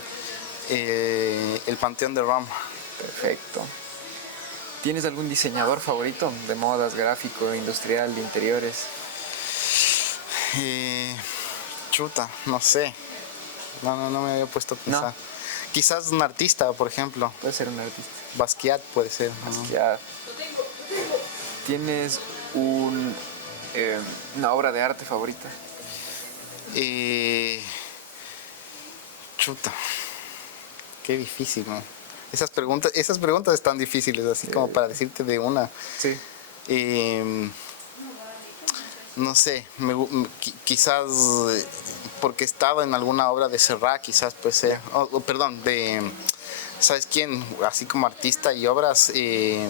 El Panteón de Roma. Perfecto. ¿Tienes algún diseñador favorito de modas, gráfico, industrial, de interiores? Chuta, no sé. No me había puesto a pensar. No. Quizás un artista, por ejemplo. Puede ser un artista. Basquiat puede ser. Basquiat. ¿Tienes una obra de arte favorita? Chuta. Qué difícil, ¿no? Esas preguntas están difíciles, así como para decirte de una. Sí. No sé, quizás porque he estado en alguna obra de Serrat, quizás puede ser, perdón, de, ¿sabes quién? Así como artista y obras de,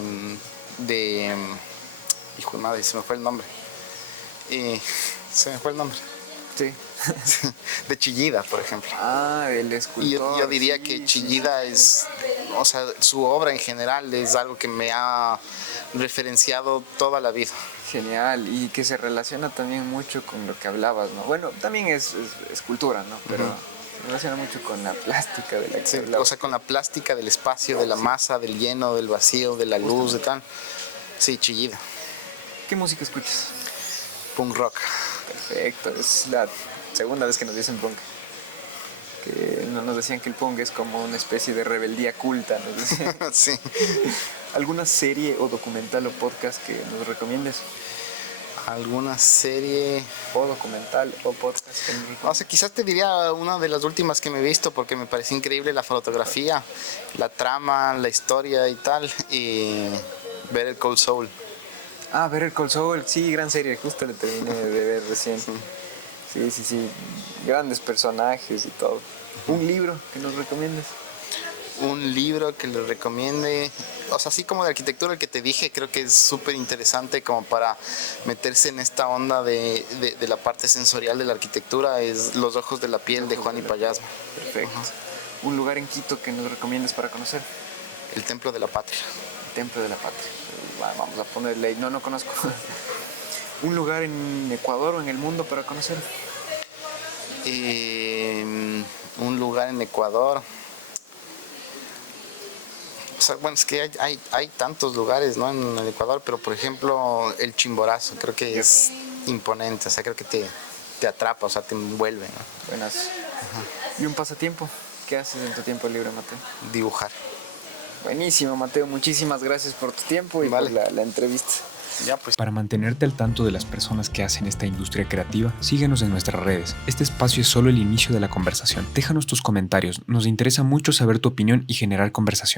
hijo de madre, se me fue el nombre. Sí. De Chillida, por ejemplo. El escultor. Yo diría que Chillida es, o sea, su obra en general es algo que me ha referenciado toda la vida. Genial, y que se relaciona también mucho con lo que hablabas, ¿no? Bueno, también es escultura, ¿no? Pero se relaciona mucho con la plástica de la que hablabas. O sea, con la plástica del espacio, de la masa, del lleno, del vacío, de la luz, de tal. Sí, Chillida. ¿Qué música escuchas? Punk rock. Perfecto, es la segunda vez que nos dicen punk. Que nos decían que el punk es como una especie de rebeldía culta, nos decían. Sí. ¿Alguna serie o documental o podcast que nos recomiendes? ¿Alguna serie o documental o podcast que nos recomiendes? O sea, quizás te diría una de las últimas que me he visto, porque me pareció increíble la fotografía, la trama, la historia y tal, y Better Call Saul. Better Call Saul, sí, gran serie, justo la terminé de ver recién. Sí, grandes personajes y todo. ¿Un libro que nos recomiendes? Un libro que le recomiende, o sea, así como de arquitectura, el que te dije, creo que es súper interesante como para meterse en esta onda de la parte sensorial de la arquitectura, es Los ojos de la piel de Juan y Payasma. Perfecto. ¿Un lugar en Quito que nos recomiendes para conocer? El Templo de la Patria. El Templo de la Patria. Vamos a ponerle, no conozco. ¿Un lugar en Ecuador o en el mundo para conocer? Un lugar en Ecuador. O sea, bueno, es que hay tantos lugares, ¿no?, en el Ecuador, pero por ejemplo el Chimborazo creo que es imponente, o sea, creo que te atrapa, o sea, te envuelve, ¿no? Buenas. ¿Y un pasatiempo? ¿Qué haces en tu tiempo libre, Mateo? Dibujar. Buenísimo, Mateo, muchísimas gracias por tu tiempo y vale. por la entrevista. Ya pues. Para mantenerte al tanto de las personas que hacen esta industria creativa, síguenos en nuestras redes. Este espacio es solo el inicio de la conversación. Déjanos tus comentarios, nos interesa mucho saber tu opinión y generar conversación.